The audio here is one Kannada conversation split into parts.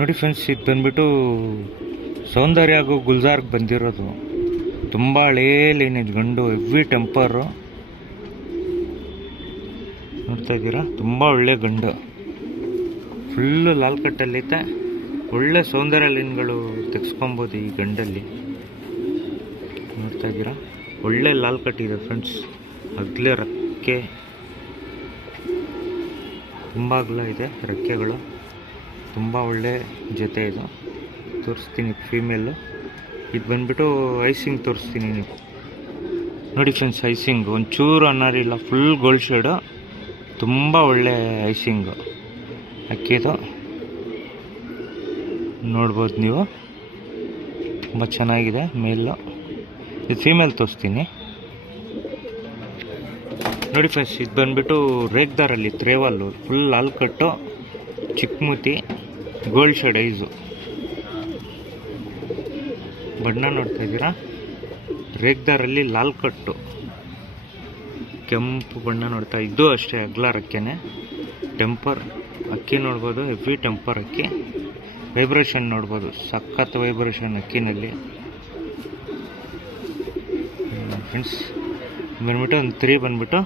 ನೋಡಿ ಫ್ರೆಂಡ್ಸ್, ಇದು ಬಂದ್ಬಿಟ್ಟು ಸೌಂದರ್ಯ ಹಾಗೂ ಗುಲ್ಜಾರ್ಗೆ ಬಂದಿರೋದು. ತುಂಬ ಹಳೇ ಲೈನೇಜ್ ಗಂಡು, ಹೆವಿ ಟೆಂಪರು. ನೋಡ್ತಾ ಇದ್ದೀರಾ, ತುಂಬ ಒಳ್ಳೆ ಗಂಡು, ಫುಲ್ಲು ಲಾಲ್ ಕಟ್ಟಲ್ಲೈತೆ. ಒಳ್ಳೆ ಸೌಂದರ್ಯ ಲೈನ್ಗಳು ತೆಗೆಸ್ಕೊಬೋದು ಈ ಗಂಡಲ್ಲಿ. ನೋಡ್ತಾ ಇದ್ದೀರಾ, ಒಳ್ಳೆ ಲಾಲ್ ಕಟ್ಟಿದೆ ಫ್ರೆಂಡ್ಸ್. ಅಗ್ಲೆ ರೆಕ್ಕೆ ತುಂಬ ಅಗಲ ಇದೆ ರೆಕ್ಕೆಗಳು. ತುಂಬ ಒಳ್ಳೆ ಜೊತೆ ಇದು. ತೋರಿಸ್ತೀನಿ ಫೀಮೇಲು. ಇದು ಬಂದ್ಬಿಟ್ಟು ಐಸಿಂಗ್ ತೋರಿಸ್ತೀನಿ ನೀವು ನೋಡಿ ಫ್ರೆಂಡ್ಸ್. ಐಸಿಂಗ್ ಒಂಚೂರು ಅನ್ನೋರಿಲ್ಲ, ಫುಲ್ ಗೋಲ್ಡ್ ಶೇಡು. ತುಂಬ ಒಳ್ಳೆ ಐಸಿಂಗು ಅಕ್ಕಿದು, ನೋಡ್ಬೋದು ನೀವು. ತುಂಬ ಚೆನ್ನಾಗಿದೆ ಮೇಲು. ಇದು ಫೀಮೇಲ್ ತೋರಿಸ್ತೀನಿ ನೋಡಿ ಫ್ರೆಂಡ್ಸ್. ಇದು ಬಂದ್ಬಿಟ್ಟು ರೇಗ್ದಾರಲ್ಲಿ ತ್ರೇವಲ್ಲು, ಫುಲ್ ಲಾಲ್ ಕಟ್ಟು, ಚಿಕ್ಕಮೂತಿ, ಗೋಲ್ಡ್ ಶೇಡ್ ಐಸು. ಬಣ್ಣ ನೋಡ್ತಾ ಇದ್ದೀರಾ, ರೇಗ್ದಾರಲ್ಲಿ ಲಾಲ್ ಕಟ್ಟು, ಕೆಂಪು ಬಣ್ಣ ನೋಡ್ತಾ. ಇದು ಅಷ್ಟೇ ಅಗ್ಲ ರಕ್ಕೆನೆ. ಟೆಂಪರ್ ಅಕ್ಕಿ ನೋಡ್ಬೋದು, ಹೆವಿ ಟೆಂಪರ್ ಅಕ್ಕಿ. ವೈಬ್ರೇಷನ್ ನೋಡ್ಬೋದು, ಸಖತ್ ವೈಬ್ರೇಷನ್ ಅಕ್ಕಿನಲ್ಲಿ ಫ್ರೆಂಡ್ಸ್. ಬಂದ್ಬಿಟ್ಟು ಒಂದು 3 ಬಂದ್ಬಿಟ್ಟು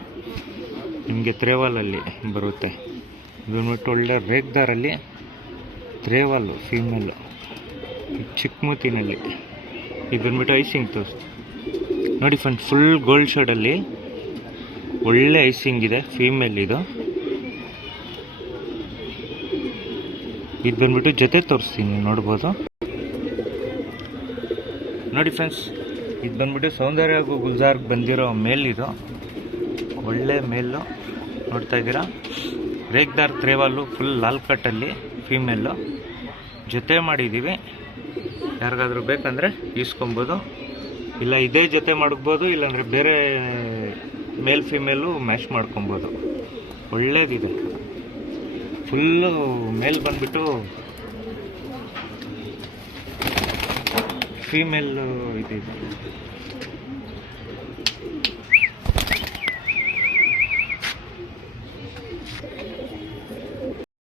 ನಿಮಗೆ ತ್ರೇವಾಲಲ್ಲಿ ಬರುತ್ತೆ. ಬಂದ್ಬಿಟ್ಟು ಒಳ್ಳೆ ರೇಗ್ದಾರಲ್ಲಿ ತ್ರೇವಾಲು ಫೀಮೇಲು, ಚಿಕ್ಕಮೂತಿನಲ್ಲಿ. ಇದು ಬಂದ್ಬಿಟ್ಟು ಐಸಿಂಗ್ ತೋರಿಸ್ತು ನೋಡಿ ಫ್ರೆಂಡ್ಸ್. ಫುಲ್ ಗೋಲ್ಡ್ ಶೇಡಲ್ಲಿ ಒಳ್ಳೆ ಐಸಿಂಗ್ ಇದೆ ಫೀಮೇಲ್ ಇದು. ಇದು ಬಂದ್ಬಿಟ್ಟು ಜೊತೆ ತೋರಿಸ್ತೀನಿ, ನೋಡ್ಬೋದು ನೋಡಿ ಫ್ರೆಂಡ್ಸ್. ಇದು ಬಂದ್ಬಿಟ್ಟು ಸೌಂದರ್ಯ ಹಾಗೂ ಗುಲ್ಜಾರ್ಗೆ ಬಂದಿರೋ ಮೇಲ್ ಇದು. ಒಳ್ಳೆ ಮೇಲು ನೋಡ್ತಾ ಇದ್ದೀರಾ. ರೇಗ್ದಾರ್ ತ್ರೇವಾಲು, ಫುಲ್ ಲಾಲ್ ಕಟ್ಟಲ್ಲಿ ಫೀಮೇಲು. ಜೊತೆ ಮಾಡಿದ್ದೀವಿ, ಯಾರಿಗಾದ್ರೂ ಬೇಕಂದರೆ ಈಸ್ಕೊಬೋದು. ಇಲ್ಲ ಇದೇ ಜೊತೆ ಮಾಡ್ಬೋದು, ಇಲ್ಲಾಂದರೆ ಬೇರೆ ಮೇಲ್ ಫೀಮೇಲು ಮ್ಯಾಚ್ ಮಾಡ್ಕೊಬೋದು. ಒಳ್ಳೇದಿದೆ. ಫುಲ್ಲು ಮೇಲ್ ಬಂದ್ಬಿಟ್ಟು ಫೀಮೇಲ್ ಇದೆ.